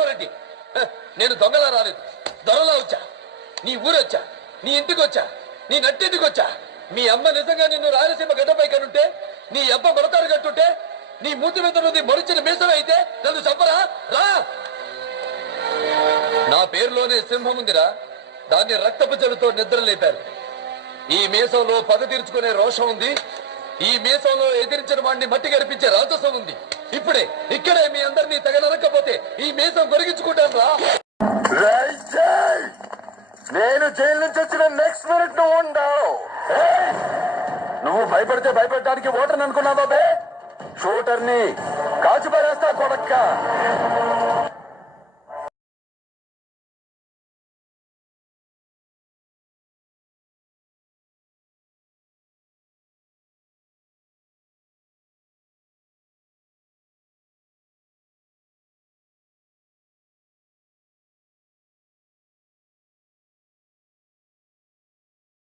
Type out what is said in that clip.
రాఘవరెడ్డి, నేను దొంగలా రాలేదు, దొరలా వచ్చా. నీ ఊరొచ్చా, నీ ఇంటికి వచ్చా, నీ నట్టింటికి వచ్చా. మీ అమ్మ నిజంగా నిన్ను రాయలసీమ గడ్డపై కనుంటే, నీ అబ్బ మడతారు కట్టుంటే, నీ మూతి మీద నుండి మరిచిన మీసం అయితే నన్ను చెప్పరా? రా. నా పేరులోనే సింహం ఉందిరా, దాన్ని రక్తపు జలుతో నిద్ర లేపారు. ఈ మీసంలో పగ తీర్చుకునే రోషం ఉంది, ఈ మీసంలో ఎదిరించిన వాడిని మట్టి గడిపించే రాజసం ఉంది. ఇప్పుడే ఇక్కడే మీ అందరినీ తెగ నరకపోతే ఈ మీసం కొరిగించుకుంటాను రా. నేను జైలు నుంచి వచ్చిన నెక్స్ట్ మినిట్ నువ్వు ఉండవు. నువ్వు భయపడితే భయపడటానికి ఓటర్ని అనుకున్నావా బే? షూటర్ని కాచిపారేస్తా కొడక్క.